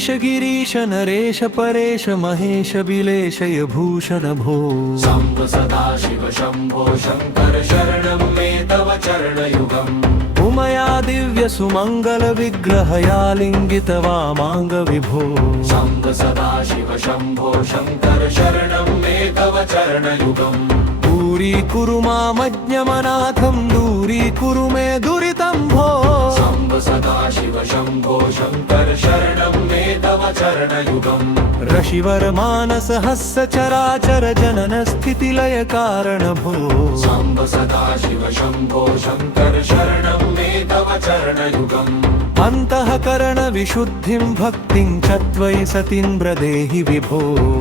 ईश गिरीश नरेश परेश महेश बिलेशय भूषण भो शम्भ सदा शिव शम्भो शङ्कर शरणं मे तव चरणयुगम् उमया दिव्य सुमंगल विग्रहया लिंगित वामांग विभो शम्भ सदा शिव शम्भो शङ्कर शरणं मे तव चरणयुगम् दूरीकुरु मामज्ञमनाथं दूरीकुरु मे दुरितं भो शम्भ सदा शिव शम्भो शङ्कर शरणं मे तव चरणयुगम् ऋषिवर मानस हस्य चराचर जनन स्थिति लय कारण भो शम्भ सदा शिव शम्भो शङ्कर शरणं मे तव चरणयुगम् अन्तःकरण विशुद्धिं भक्तिं च त्वयि सतीन्द्र देहि विभो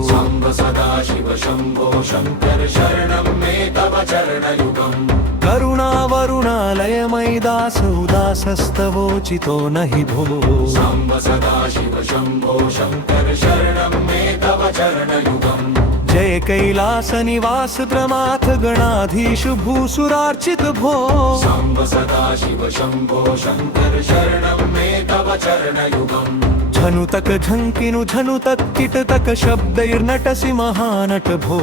शम्भ सदा शिव शम्भो शङ्कर शरणं मे तव चरणयुगम् करुणावरुणालयमयि दासोदासस्तवोचितो न हि भो शम्भ सदा शिव शम्भो शङ्कर शरणं मे तव चरणयुगम् जय कैलास निवास प्रमाथ गणाधीश भूसुरार्चित भो शम्भ सदा शिव शम्भो शङ्कर शरणं मे तव चरणयुगम् झनुतक झंकिनु झनुतक किटतक शब्दैर्नटसि महानट भो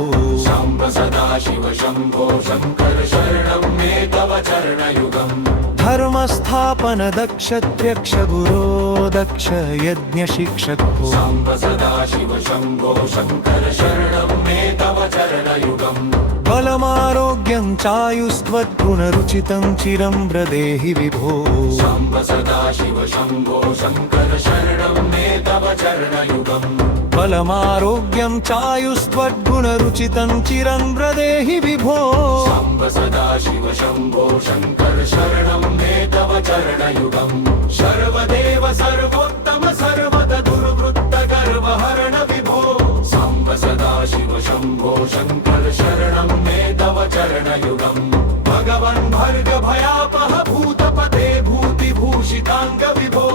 शम्भ सदा शिव शम्भो शङ्कर शरणं मे तव चरणयुगम् धर्मस्थापन दक्ष त्र्यक्ष गुरो दक्ष यज्ञ शिक्षक भो शम्भ सदा शिव शम्भो शङ्कर शरणं मे तव चरणयुगम् बलमारोग्यं चायुस्त्वद्गुणरुचितं चिरं व्रदेहि विभो शम्भ सदा शिव शम्भो शङ्कर शरणं मे तव चरणयुगम् बलमारोग्यं चायुस्त्वद्गुणरुचितं चिरं व्रदेहि विभो शम्भ सदा शिव शम्भो शङ्कर शरणं मे तव चरणयुगम् सर्वदेव सर्वोत्तम सर्वद दुर्वृत्त गर्वहरण विभो शम्भ सदा शिव शम्भो शङ्कर शरणं मे तव चरणयुगम् भगवन् भर्ग भयापह भूतपते भूतिभूषिताङ्ग विभो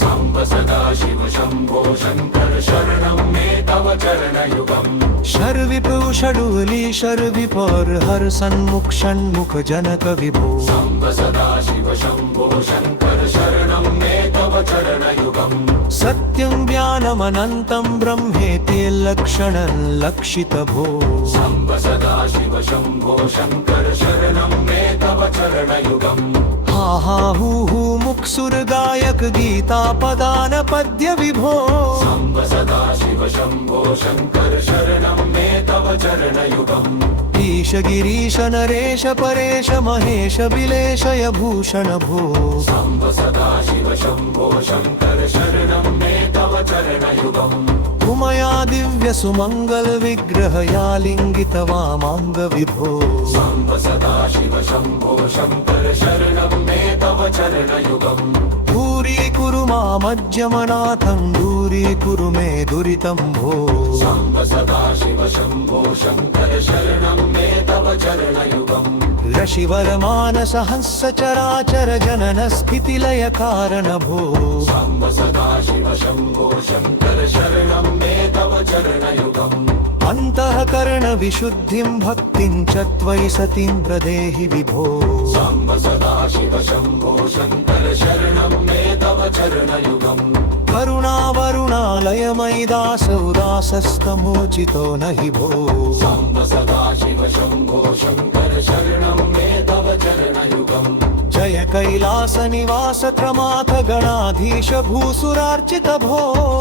शम्भ सदा शिव शम्भो शङ्कर शरणं मे तव चरणयुगम् शर्विपु षडुली शर्विपर हर सन्मुख षण्मुख जनक विभो शम्भ सदा शिव शम्भो शङ्कर शरणं मे तव चरणयुगम् सत्यं ज्ञानमनन्तं ब्रह्मेति लक्षणं लक्षित भो शम्भ सदा शिव शम्भो शङ्कर शरणं मे तव चरणयुगम् हा हा हू हू मुक्सुर गायक गीता पदान पद्य विभो शम्भ सदा शिव शम्भो शङ्कर शरणं मे तव चरणयुगम् ईश गिरीश नरेश परेश महेश बिलेशय भूषण भो शम्भ सदा शिव शम्भो शङ्कर शरणं मे तव चरणयुगम् उमया दिव्य सुमंगल विग्रहया लिंगित वामांग विभो शम्भ सदा शिव शम्भो शङ्कर शरणं मे तव चरणयुगम् दूरीकुरु मामज्ञमनाथं दूरीकुरु मे दुरितं भो शम्भ सदा शिव शम्भो शङ्कर शरणं मे तव चरणयुगम् ऋषिवर मानस हंस चराचर जनन स्थिति लय कारण भो शम्भ सदा शिव शम्भो शङ्कर शरणं मे तव चरणयुगम् अन्तःकरण विशुद्धिं भक्तिं च त्वयि सतीन्द्र देहि विभो शम्भ सदा शिव शम्भो शङ्कर शरणं मे तव चरणयुगम् करुणावरुणालयमयि दासोदासस्तमोचितो न हि भो शम्भ सदा शिव शम्भो शङ्कर शरणं मे तव चरणयुगम् जय कैलास निवास क्रमाथ गणाधीश भूसुरार्चित भो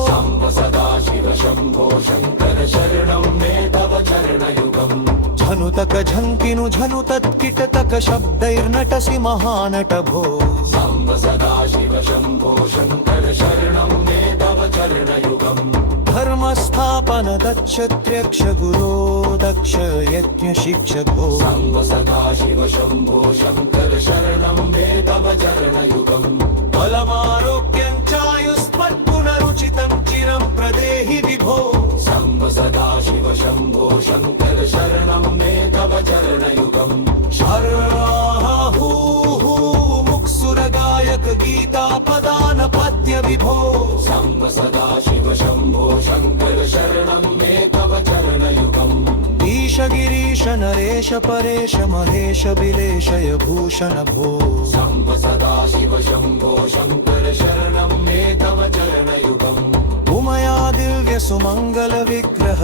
शम्भ सदा शिव शम्भो शङ्कर शरणं मे तव चरणयुगम् झनुतक झंकिनु झनुतत् किटतक शब्दैर्नटसि महानट भो शम्भ सदा शिव शम्भो शङ्कर शरणं मे तव चरणयुगम् धर्मस्थापन दक्ष त्र्यक्ष गुरो दक्ष यज्ञ शिक्षक भो शम्भ सदा शिव शम्भो शङ्कर शरणं मे तव चरणयुगम् बलमारोग्यं चायुस्त्वद्गुणरुचितं चिरं प्रदेहि विभो शम्भ सदा शिव शम्भो शङ्कर शरणं मे तव चरणयुगम् हू हू मुक्सुर गायक गीता पदान पद्य विभो शम्भ सदा शिव शम्भो शङ्कर शरणं मे तव चरणयुगम् ईश गिरीश नरेश परेश महेश बिलेशय भूषण भो शम्भ सदा शिव शम्भो शङ्कर शरणं मे तव चरणयुगम् सुमङ्गल विग्रह